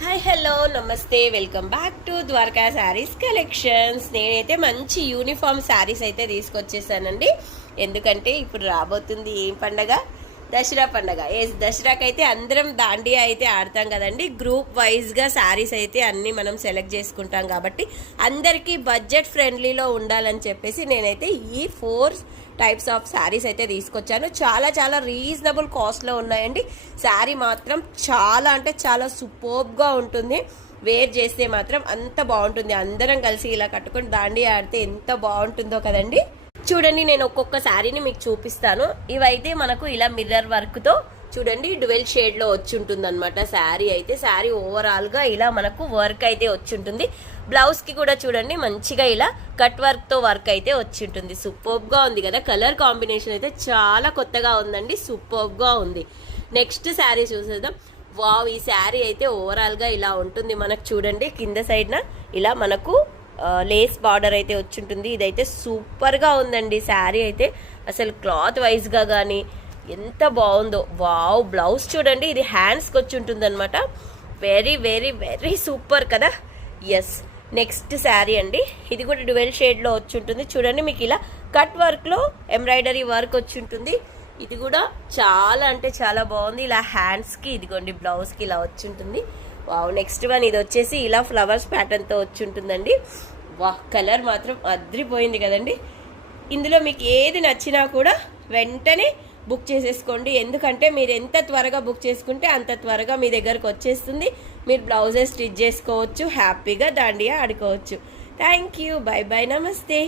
Hi hello నమస్తే welcome back to Dwaraka Sarees collections. నేనైతే మంచి యూనిఫామ్ శారీస్ అయితే తీసుకొచ్చేసానండి. ఎందుకంటే ఇప్పుడు రాబోతుంది ఏం పండగ? దసరా పండగ. దసరాకి అయితే అందరం దాండియా అయితే ఆడతాం కదండి. గ్రూప్ వైజ్గా శారీస్ అయితే అన్నీ మనం సెలెక్ట్ చేసుకుంటాం కాబట్టి అందరికీ బడ్జెట్ ఫ్రెండ్లీలో ఉండాలని చెప్పేసి నేనైతే ఈ 4 టైప్స్ ఆఫ్ శారీస్ అయితే తీసుకొచ్చాను. చాలా చాలా రీజనబుల్ కాస్ట్లో ఉన్నాయండి. శారీ మాత్రం చాలా అంటే చాలా సూపర్బ్గా ఉంటుంది. వేర్ చేస్తే మాత్రం అంత బాగుంటుంది. అందరం కలిసి ఇలా కట్టుకొని దాండియా ఆడితే ఎంత బాగుంటుందో కదండి. చూడండి, నేను ఒక్కొక్క శారీని మీకు చూపిస్తాను. ఇవైతే మనకు ఇలా మిర్రర్ వర్క్తో చూడండి డ్యువెల్ షేడ్లో వచ్చి ఉంటుంది అనమాట. శారీ అయితే శారీ ఓవరాల్గా ఇలా మనకు వర్క్ అయితే వచ్చి ఉంటుంది. బ్లౌజ్కి కూడా చూడండి మంచిగా ఇలా కట్ వర్క్తో వర్క్ అయితే వచ్చి ఉంటుంది. సూపర్గా ఉంది కదా. కలర్ కాంబినేషన్ అయితే చాలా కొత్తగా ఉందండి. సూపర్గా ఉంది. నెక్స్ట్ శారీ చూసేద్దాం. వావ్, ఈ శారీ అయితే ఓవరాల్గా ఇలా ఉంటుంది. మనకు చూడండి కింద సైడ్న ఇలా మనకు లేస్ బార్డర్ అయితే వచ్చి ఉంటుంది. ఇదైతే సూపర్గా ఉందండి. శారీ అయితే అసలు క్లాత్ వైజ్గా కానీ ఎంత బాగుందో. వావ్, బ్లౌజ్ చూడండి ఇది హ్యాండ్స్కి వచ్చి ఉంటుంది అనమాట. వెరీ వెరీ వెరీ సూపర్ కదా. ఎస్, నెక్స్ట్ శారీ అండి. ఇది కూడా డ్యువెల్ షేడ్లో వచ్చి ఉంటుంది. చూడండి మీకు ఇలా కట్ వర్క్లో ఎంబ్రాయిడరీ వర్క్ వచ్చి ఉంటుంది. ఇది కూడా చాలా అంటే చాలా బాగుంది. ఇలా హ్యాండ్స్కి ఇదిగోండి బ్లౌజ్కి ఇలా వచ్చి ఉంటుంది. వావ్, నెక్స్ట్ వన్ ఇది వచ్చేసి ఇలా ఫ్లవర్స్ ప్యాటర్న్తో వచ్చి ఉంటుందండి. వాహ్, కలర్ మాత్రం అద్రిపోయింది కదండి. ఇందులో మీకు ఏది నచ్చినా కూడా వెంటనే బుక్ చేసేసుకోండి. ఎందుకంటే మీరు ఎంత త్వరగా బుక్ చేసుకుంటే అంత త్వరగా మీ దగ్గరకు వచ్చేస్తుంది. మీరు బ్లౌజెస్ స్టిచ్ చేసుకోవచ్చు, హ్యాపీగా దాండియా ఆడుకోవచ్చు. థ్యాంక్ యూ, బై బై, నమస్తే.